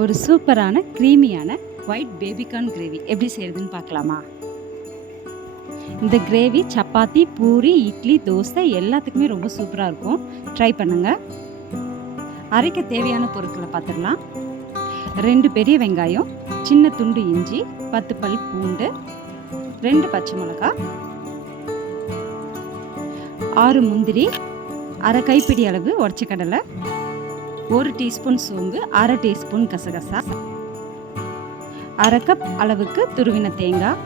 ஒரு சூப்பரான க்ரீமியான white baby corn gravy எப்படி செய்கிறதுன்னு பார்க்கலாமா? இந்த கிரேவி சப்பாத்தி, பூரி, இட்லி, தோசை எல்லாத்துக்குமே ரொம்ப சூப்பராக இருக்கும். ட்ரை பண்ணுங்கள். அரைக்க தேவையான பொருட்களை பார்த்துடலாம். 2 பெரிய வெங்காயம், சின்ன துண்டு இஞ்சி, 10 பல் பூண்டு, 2 பச்சை மிளகா, 6 முந்திரி, அரை கைப்பிடி அளவு உடச்ச கடலை, 1 டீஸ்பூன் சோம்பு, அரை டீஸ்பூன் கசகசா, அரை கப் அளவுக்கு துருவின தேங்காய்,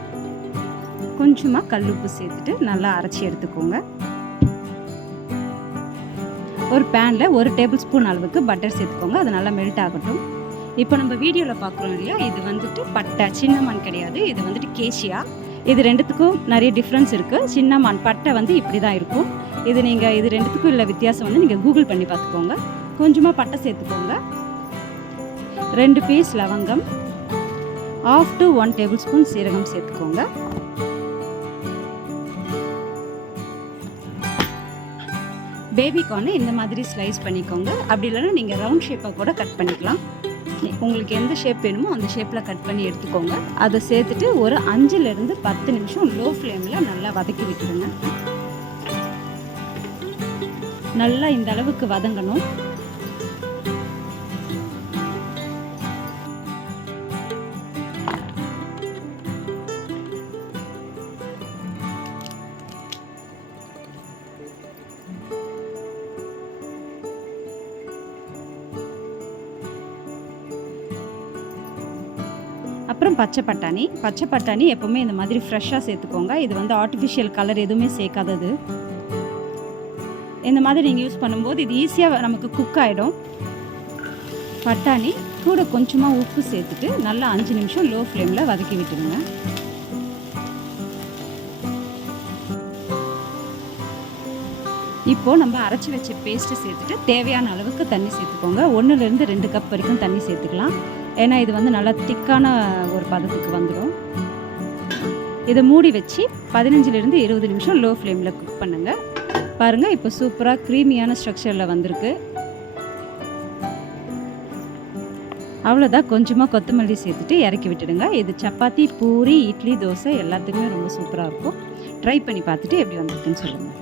கொஞ்சமாக கல்லுப்பு சேர்த்துட்டு நல்லா அரைச்சி எடுத்துக்கோங்க. ஒரு பேனில் 1 டேபிள் ஸ்பூன் அளவுக்கு பட்டர் சேர்த்துக்கோங்க. அது நல்லா மெல்ட் ஆகட்டும். இப்போ நம்ம வீடியோவில் பார்க்குறோம் இல்லையா, இது வந்துட்டு பட்டை, சின்னமான் கிடையாது. இது வந்துட்டு கேஷியா. இது ரெண்டுத்துக்கும் நிறைய டிஃப்ரென்ஸ் இருக்குது. சின்னமான் பட்டை வந்து இப்படி தான் இருக்கும். இது நீங்கள் இது ரெண்டுத்துக்கும் உள்ள வித்தியாசம் வந்து நீங்கள் கூகுள் பண்ணி பார்த்துக்கோங்க. கொஞ்சமாக பட்டை சேர்த்துக்கோங்க. 2 பீஸ் லவங்கம், 1/2 to 1 டேபிள் ஸ்பூன் சீரகம் சேர்த்துக்கோங்க. பேபிகார்னை இந்த மாதிரி ஸ்லைஸ் பண்ணிக்கோங்க. அப்படி இல்லைன்னா நீங்கள் ரவுண்ட் ஷேப்பாக கூட கட் பண்ணிக்கலாம். உங்களுக்கு எந்த ஷேப் வேணுமோ அந்த ஷேப்பில் கட் பண்ணி எடுத்துக்கோங்க. அதை சேர்த்துட்டு ஒரு 5லேருந்து 10 நிமிஷம் லோ ஃப்ளேமில் நல்லா வதக்கி விட்டுருங்க. நல்லா இந்த அளவுக்கு வதங்கணும். அப்புறம் பச்சை பட்டாணி எப்போவுமே இந்த மாதிரி ஃப்ரெஷ்ஷாக சேர்த்துக்கோங்க. இது வந்து ஆர்டிஃபிஷியல் கலர் எதுவுமே சேர்க்காதது. இந்த மாதிரி நீங்கள் யூஸ் பண்ணும்போது இது ஈஸியாக நமக்கு குக் ஆகிடும். பட்டாணி கூட கொஞ்சமாக உப்பு சேர்த்துட்டு நல்லா 5 நிமிஷம் லோ ஃப்ளேமில் வதக்கி விட்டுருங்க. இப்போது நம்ம அரைச்சி வச்ச பேஸ்ட்டு சேர்த்துட்டு தேவையான அளவுக்கு தண்ணி சேர்த்துக்கோங்க. 1லேருந்து 2 கப் வரைக்கும் தண்ணி சேர்த்துக்கலாம். ஏன்னா இது வந்து நல்லா திக்கான ஒரு பதத்துக்கு வந்துடும். இதை மூடி வச்சு 15லேருந்து 20 நிமிஷம் லோ ஃப்ளேமில் குக் பண்ணுங்கள். பாருங்கள், இப்போ சூப்பராக க்ரீமியான ஸ்ட்ரக்சரில் வந்திருக்கு. அவ்வளோதான். கொஞ்சமாக கொத்தமல்லி சேர்த்துட்டு இறக்கி விட்டுடுங்க. இது சப்பாத்தி, பூரி, இட்லி, தோசை எல்லாத்துக்குமே ரொம்ப சூப்பராக இருக்கும். ட்ரை பண்ணி பார்த்துட்டு எப்படி வந்திருக்குன்னு சொல்லுங்கள்.